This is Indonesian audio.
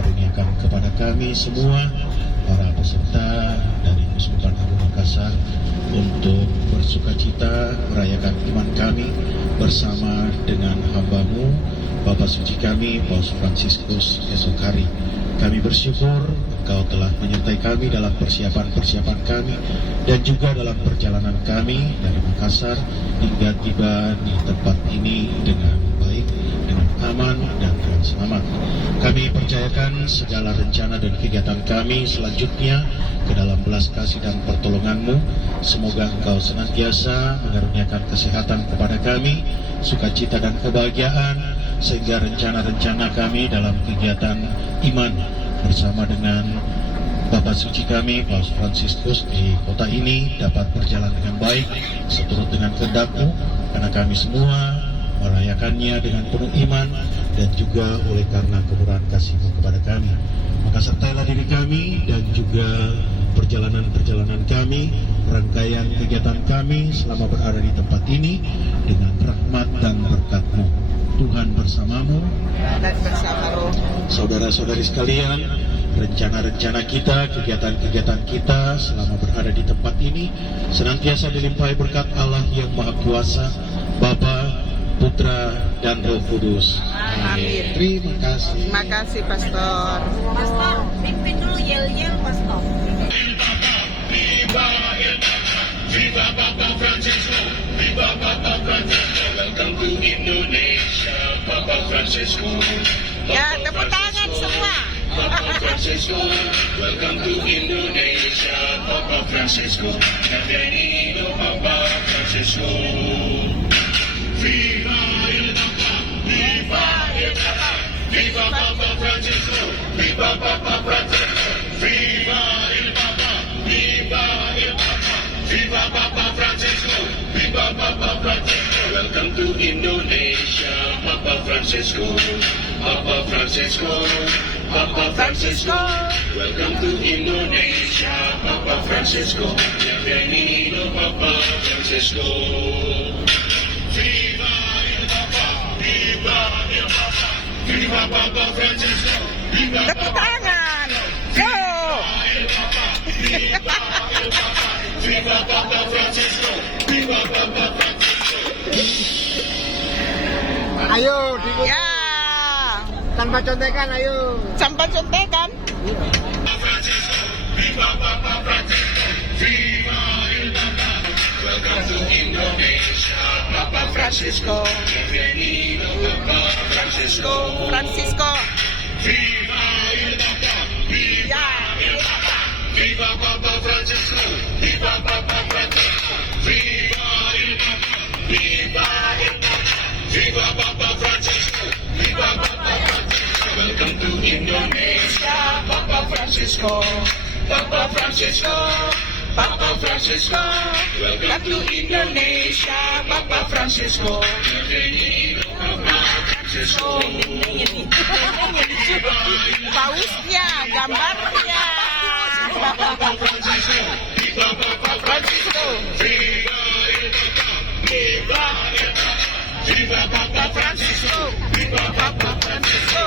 karuniakan kepada kami semua para peserta dari Keuskupan Agung Makassar untuk bersukacita merayakan iman kami bersama dengan hamba-Mu Bapak Suci kami Paus Fransiskus esok hari. Kami bersyukur Engkau telah menyertai kami dalam persiapan-persiapan kami dan juga dalam perjalanan kami dari Makassar hingga tiba di tempat ini dengan baik, dengan aman dan dengan selamat. Kami percayakan segala rencana dan kegiatan kami selanjutnya ke dalam belas kasih dan pertolongan-Mu. Semoga Engkau senantiasa mengaruniakan kesehatan kepada kami, sukacita dan kebahagiaan, sehingga rencana-rencana kami dalam kegiatan iman bersama dengan Bapak Suci kami Paus Fransiskus di kota ini dapat berjalan dengan baik seturut dengan kehendak-Mu, karena kami semua merayakannya dengan penuh iman dan juga oleh karena kemurahan kasih-Mu kepada kami. Maka sertailah diri kami dan juga perjalanan-perjalanan kami, rangkaian kegiatan kami selama berada di tempat ini dengan rahmat dan berkat-Mu. Tuhan bersamamu dan bersama roh. Saudara-saudari sekalian, rencana-rencana kita, kegiatan-kegiatan kita selama berada di tempat ini senantiasa dilimpahi berkat Allah yang Maha Kuasa, Bapa, Putra, dan Roh Kudus. Amin. Terima kasih. Terima kasih, Pastor. Pastor, pimpin dulu yel-yel, Pastor. Viva Papa Francisco, Viva Papa Francisco, welcome to Indonesia, Papa Francisco. Ya, tepuk tangan semua. Papa Francisco, welcome to Indonesia, Papa Francisco. Bienvenido, Papa Francisco. Viva el Papa, Viva el Papa, Viva Papa Francisco, Viva Papa Francisco, Viva el Papa, Viva el Papa, Viva Papa Francisco, Viva Papa Francisco. Welcome to Indonesia, Papa Francisco, Papa Francisco, Papa Francisco. Welcome to Indonesia, Papa Francisco. Bienvenido, Papa Francisco. Viva el Papa, Viva el Papa, Viva Papa Francisco, Viva Tepuk tangan. Yo. el Papa, Viva el Papa, Viva Papa Francisco, Viva Papa Francisco. Ayo, diikut Ya. tanpa contekan, ayo. Sampai contekan. Papa Francisco, Viva Papa Francisco, Viva el Papa. Welcome to Indonesia, Papa Francisco. Bienvenido, Papa Francisco. Francisco. Viva el Papa, Viva Ya. el Papa, Viva Papa Francisco, Viva Papa Francisco, Viva el Papa, Viva el Papa, Viva Papa Francisco, Viva Papa Francisco. Welcome to Indonesia, Papa Francisco, Papa Francisco, Papa Francisco. Welcome to Indonesia, Papa Francisco. Bienvenido, Papa Francisco. Pausnya, gambarnya. Papa Francisco, Viva Papa Francisco, Viva el Papa, Viva el Papa, Viva Papa Francisco, Viva Papa Francisco.